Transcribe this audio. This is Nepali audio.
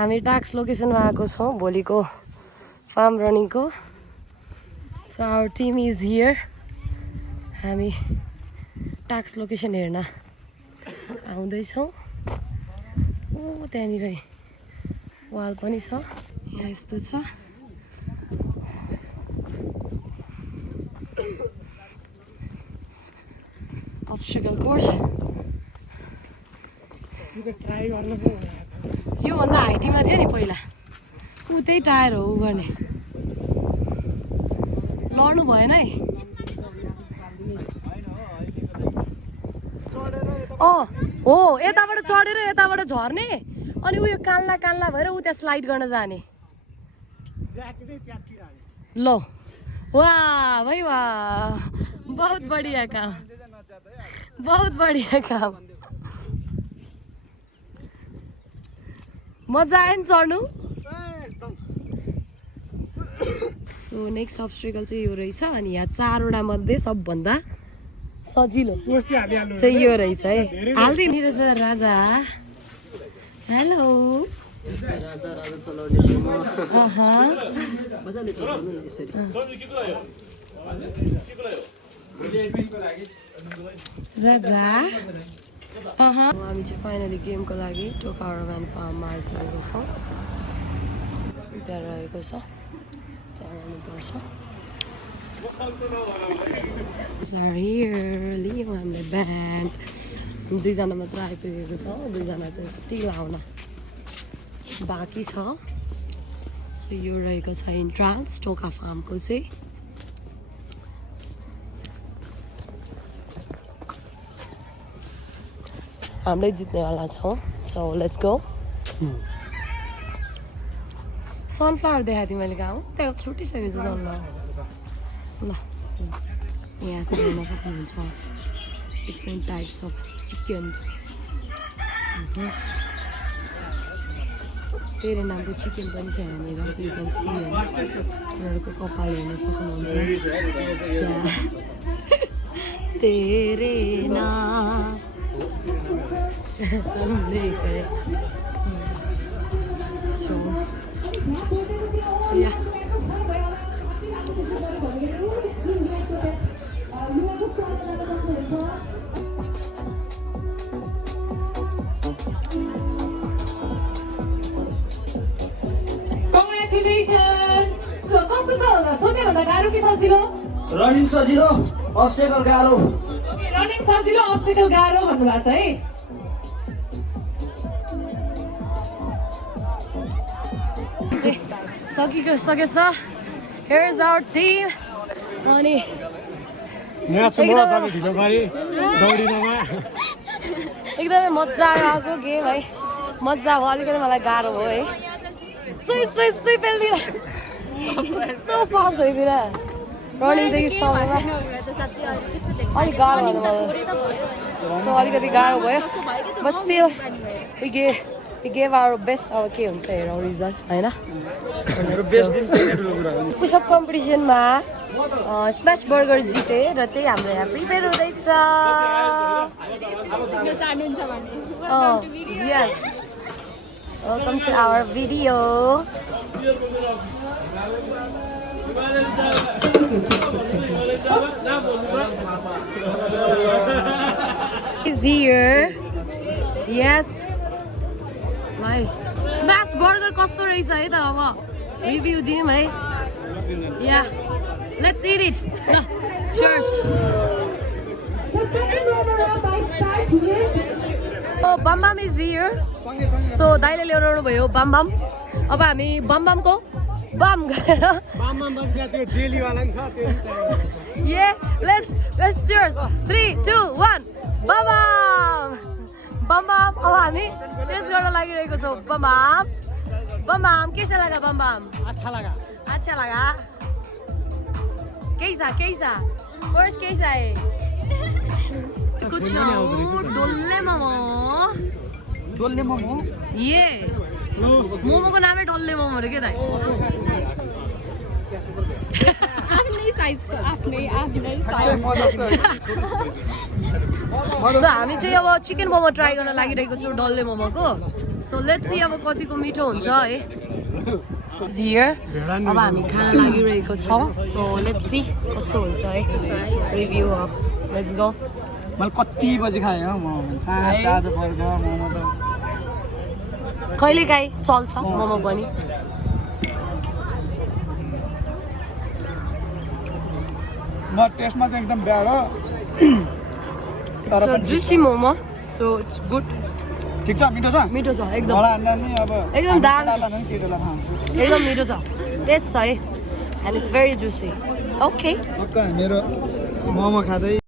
हामी टाक्स लोकेसनमा आएको छौँ भोलिको फार्म रनिङको। So our team is here. हामी टाक्स लोकेसन हेर्न आउँदैछौँ। ओ त्यहाँनिर वाल पनि छ। यहाँ यस्तो छ। अब्स्ट्रकल कोर्स योभन्दा हाइटीमा थियो नि पहिला। ऊ त्यही टायर हो ऊ गर्ने। लड्नु भएन है। अँ हो यताबाट चढेर यताबाट झर्ने अनि उयो कान्ला कान्ला भएर ऊ त्यहाँ स्लाइड गर्न जाने। ल वाह भाइ वाह, बहुत बढिया काम, बहुत बढिया काम। मजा आयो नि चढ्नु। सो नेक्स्ट अब्स्ट्रकल चाहिँ यो रहेछ। अनि यहाँ 4वटा मध्ये सबभन्दा सजिलो चाहिँ यो रहेछ है। हाल्दिनु रहेछ राजा। हेलो राजा। हामी चाहिँ फाइनली गेमको लागि टोका अर्बन फार्ममा आइसकेको छौँ। त्यहाँ रहेको छ, त्यहाँ आउनुपर्छ। दुईजना मात्र आइपुगेको छ, दुईजना चाहिँ स्टिल आउन बाँकी छ। सो यो रहेको छ इन्ट्रान्स टोका फार्मको चाहिँ। हामीले जित्नेवाला छौँ। So let's go. सनफ्लावर देखाएको थिएँ मैले कहाँ हो, त्यहाँ छुटिसकेको छ सनफ्लावर। ल यहाँ चाहिँ हेर्न सक्नुहुन्छ डिफ्रेन्ट टाइप्स अफ चिकन्स। धेरै नामको चिकन पनि छ यहाँनिर। यु क्यान सी होइन, उनीहरूको कपाल हेर्न सक्नुहुन्छ। तेरे नाम सो या रनिङ सजिलो अब्स्टेकल गाह्रो। रनिङ सजिलो अब्स्टेकल गाह्रो भन्नुभएको छ है। सकेछ। Here is our team. अनि एकदमै मजा आयो आज गेम है। मजा भयो। अलिकति मलाई गाह्रो भयो है। सुई पेल्दिन यस्तो फास्ट भइदिएर रनिङदेखि समयमा अलिक गाह्रो भयो मलाई। सो अलिकति गाह्रो भयो। But still we gave our best. अब के हुन्छ हेरौँ रिजल्ट होइन। पुसअप कम्पिटिसनमा स्म्यास बर्गर जिते र त्यही हाम्रो यहाँ प्रिपेयर हुँदैछ। Welcome to our video. Is here. Yes. भाइ स्म्यास बर्गर कस्तो रहेछ है त। अब रिभ्यू दिउँ है। या let's eat it. Cheers. Bomb is here. So दाइले ल्याउनु भयो बम। अब हामी बमको बम गएर ये लेट्स चीयर्स 3 2 1 बम। अब हामी टेस्ट गर्न लागिरहेको छौँ। बम कैसा लगा? बम अच्छा लगा। कैसा फर्स्ट कैसा है? कुछ डोल्ले मोमो। ये मोमो को नाम है डोल्ले मोमो। क्या था आफ्नै साइजको आफ्नै सो हामी चाहिँ अब चिकन मोमो ट्राई गर्न लागिरहेको छौँ डल्ले मोमोको सो लेट्स सी अब कतिको मिठो हुन्छ है हियर अब हामी खान लागिरहेको छौँ सो लेट्स सी कस्तो हुन्छ है रिभ्यू लेट्स गो मैले कति बजी खाएँ हो मोमो साँझ बर्गर मोमो त कहिलेकाहीँ चल्छ मोमो पनि म टेस्टमा चाहिँ एकदम ब्याड हो it's a Jussi momo so it's good ठिक छ मिठो छ मिठो छ एकदम मलाई अन्डा नि अब एकदम दाम छ। केटोलाई खान्छु एकदम मिठो छ टेस्ट छ है and it's very Jussi okay पक्का मेरो मोमो खाँदै